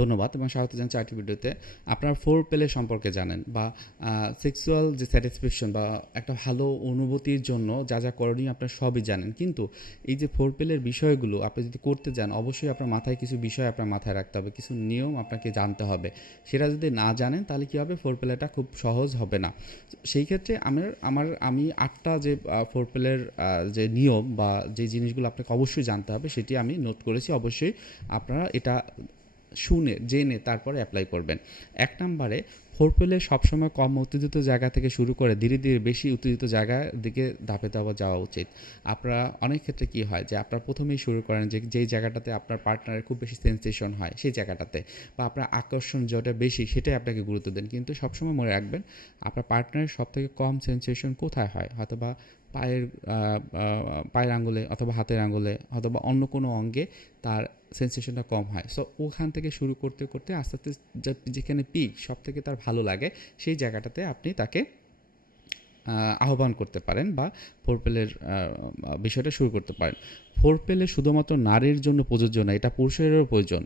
ধন্যবাদ এবং স্বাগত জানাচ্ছি আরেকটি ভিডিওতে। আপনার ফোর পেলে সম্পর্কে জানেন বা সেক্সুয়াল যে স্যাটিসফ্যাকশন বা একটা ভালো অনুভূতির জন্য যা যা করণীয় আপনার সবই জানেন। কিন্তু এই যে ফোর পেলের বিষয়গুলো আপনি যদি করতে যান, অবশ্যই আপনার মাথায় কিছু বিষয় আপনার মাথায় রাখতে হবে, কিছু নিয়ম আপনাকে জানতে হবে। সেটা যদি না জানেন, তাহলে কী হবে? ফোর পেলেটা খুব সহজ হবে না। সেই ক্ষেত্রে আমার আমার, আমি আটটা যে ফোর পেলের যে নিয়ম বা যে জিনিসগুলো আপনাকে অবশ্যই জানতে হবে, সেটি আমি নোট করেছি। অবশ্যই আপনারা এটা শুনে, জেনে তারপরে অ্যাপ্লাই করবেন। এক নম্বরে ফোরপেলে সবসময় কম উত্তেজিত জায়গা থেকে শুরু করে ধীরে ধীরে বেশি উত্তেজিত জায়গার দিকে ধাপে ধাপে যাওয়া উচিত। আপনারা অনেক ক্ষেত্রে কি হয় যে, আপনারা প্রথমেই শুরু করেন যে, যেই জায়গাটাতে আপনার পার্টনারের খুব বেশি সেন্সেশন হয়, সেই জায়গাটাতে। বা আপনার আকর্ষণ যেটা বেশি, সেটাই আপনাকে গুরুত্ব দেন। কিন্তু সবসময় মনে রাখবেন, আপনার পার্টনারের সব থেকে কম সেন্সেশন কোথায় হয়? হয়তো বা পায়ের পায়ের আঙুলে অথবা হাতের আঙুলে অথবা অন্য কোনো অঙ্গে তার সেন্সেশনটা কম হয়। সো ওখান থেকে শুরু করতে করতে আস্তে আস্তে যেখানে পিক সব থেকে তার ভালো লাগে সেই জায়গাটাতে আপনি তাকে আহ্বান করতে পারেন বা ফোরপেলের বিষয়টা শুরু করতে পারেন। ফোরপেলে শুধুমাত্র নারীর জন্য প্রযোজ্য না, এটা পুরুষেরও প্রয়োজন।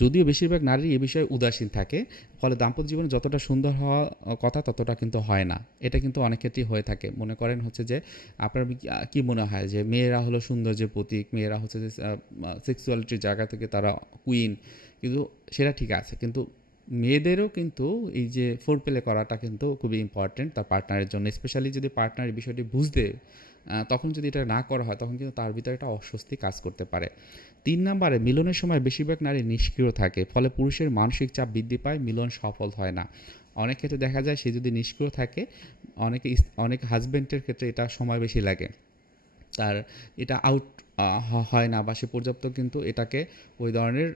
যদিও বেশিরভাগ নারী এ বিষয়ে উদাসীন থাকে, ফলে দাম্পত্য জীবনে যতটা সুন্দর হওয়া কথা ততটা কিন্তু হয় না। এটা কিন্তু অনেক ক্ষেত্রেই হয়ে থাকে। মনে করেন হচ্ছে যে, আপনার কি মনে হয় যে, মেয়েরা হলো সৌন্দর্যের প্রতীক, মেয়েরা হচ্ছে যে সেক্সুয়ালিটির জায়গা থেকে তারা কুইন কিন্তু সেটা ঠিক আছে। কিন্তু মেয়েদেরও কিন্তু এই যে ফোর প্লে করাটা কিন্তু খুবই ইম্পর্টেন্ট তার পার্টনারের জন্য স্পেশালি যদি পার্টনার বিষয়টি বুঝতে তখন যদি এটা না করা হয়, তখন কিন্তু তার ভিতরে একটা অস্বস্তি কাজ করতে পারে। তিন নম্বরে, মিলনের সময় বেশিরভাগ নারী নিষ্ক্রিয় থাকে, ফলে পুরুষের মানসিক চাপ বৃদ্ধি পায়, মিলন সফল হয় না। অনেক ক্ষেত্রে দেখা যায় সে যদি নিষ্ক্রিয় থাকে, অনেকে অনেক হাজব্যান্ডের ক্ষেত্রে এটা সময় বেশি লাগে। তার এটা আউট হয় না বা সে পর্যাপ্ত কিন্তু এটাকে ওই ধরনের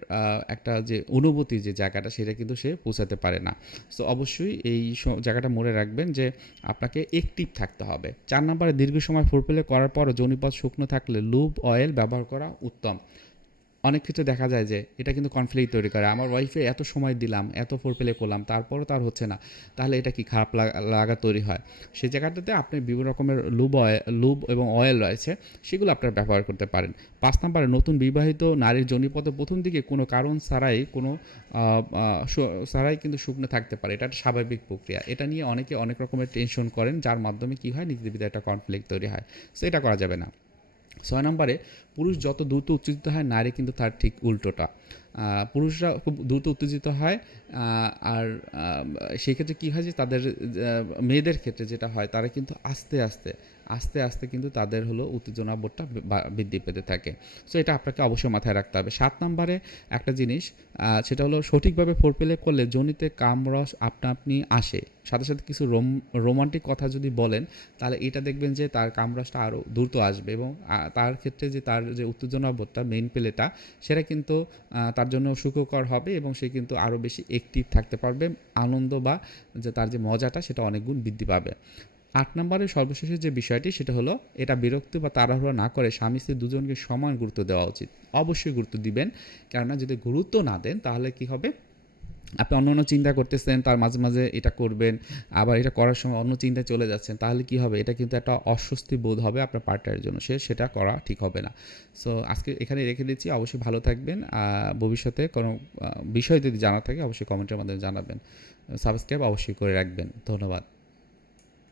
একটা যে অনুভূতি যে জায়গাটা সেটা কিন্তু সে পৌঁছাতে পারে না। সো অবশ্যই এই জায়গাটা মনে রাখবেন যে আপনাকে একটিভ থাকতে হবে। চার নম্বরে দীর্ঘ সময় ফোরপেলে করার পরও জনিপথ শুকনো থাকলে লুব অয়েল ব্যবহার করা উত্তম। অনেক ক্ষেত্রে দেখা যায় যে এটা কিন্তু কনফ্লিক্ট তৈরি করে। আমার ওয়াইফে এত সময় দিলাম, এত ফোর প্লে করলাম, তারপরও তার হচ্ছে না। তাহলে এটা কি খারাপ লাগা তৈরি হয়? সেই জায়গাটাতে আপনি বিভিন্ন রকমের লুব লুব এবং অয়েল রয়েছে, সেগুলো আপনারা ব্যবহার করতে পারেন। পাঁচ নম্বরে, নতুন বিবাহিত নারীর জনিপথে প্রথম দিকে কোনো কারণ ছাড়াই কোনো ছাড়াই কিন্তু শুকনো থাকতে পারে। এটা একটা স্বাভাবিক প্রক্রিয়া। এটা নিয়ে অনেকে অনেক রকমের টেনশন করেন, যার মাধ্যমে কী হয়? নিজেদের ভিতরে একটা কনফ্লিক্ট তৈরি হয়। সো এটা করা যাবে না। ছয় নম্বরে পুরুষ যত দ্রুত উত্তেজিত হয় নারী কিন্তু তার ঠিক উল্টোটা। পুরুষরা খুব দ্রুত উত্তেজিত হয় আর সেই ক্ষেত্রে কী হয় যে তাদের মেয়েদের ক্ষেত্রে যেটা হয় তারা কিন্তু আস্তে আস্তে আস্তে আস্তে কিন্তু তাদের হলো উত্তেজনা বোধটা বৃদ্ধি পেতে থাকে। সো এটা আপনাকে অবশ্যই মাথায় রাখতে হবে। সাত নম্বরে একটা জিনিস সেটা হলো সঠিকভাবে ফোরপেলে করলে জনিতে কামরস আপনা আপনি আসে। সাথে সাথে কিছু রোম, রোমান্টিক কথা যদি বলেন, তাহলে এটা দেখবেন যে তার কামরসটা আরও দ্রুত আসবে এবং তার ক্ষেত্রে যে তার যে উত্তেজনা বোধটা মেইন পেলেটা, সেটা কিন্তু তার জন্য সুখকর হবে এবং সে কিন্তু আরও বেশি অ্যাক্টিভ থাকতে পারবে। আনন্দ বা যে তার যে মজাটা, সেটা অনেক গুণ বৃদ্ধি পাবে। আট নম্বরের সর্বশেষের যে বিষয়টি, সেটা হলো এটা বিরক্তি বা তাড়াহুড়া না করে স্বামী স্ত্রী দুজনকে সমান গুরুত্ব দেওয়া উচিত। অবশ্যই গুরুত্ব দিবেন। কেননা যদি গুরুত্ব না দেন, তাহলে কি হবে? আপনি অন্য অন্য চিন্তা করতেছেন, তার মাঝে মাঝে এটা করবেন, আবার এটা করার সময় অন্য চিন্তায় চলে যাচ্ছেন, তাহলে কি হবে? এটা কিন্তু একটা অস্বস্তি বোধ হবে আপনার পার্টনারের জন্য। সে, সেটা করা ঠিক হবে না। সো আজকে এখানে রেখে দিচ্ছি। অবশ্যই ভালো থাকবেন। ভবিষ্যতে কোনো বিষয় যদি জানা থাকে, অবশ্যই কমেন্টের মাধ্যমে জানাবেন। সাবস্ক্রাইব অবশ্যই করে রাখবেন। ধন্যবাদ।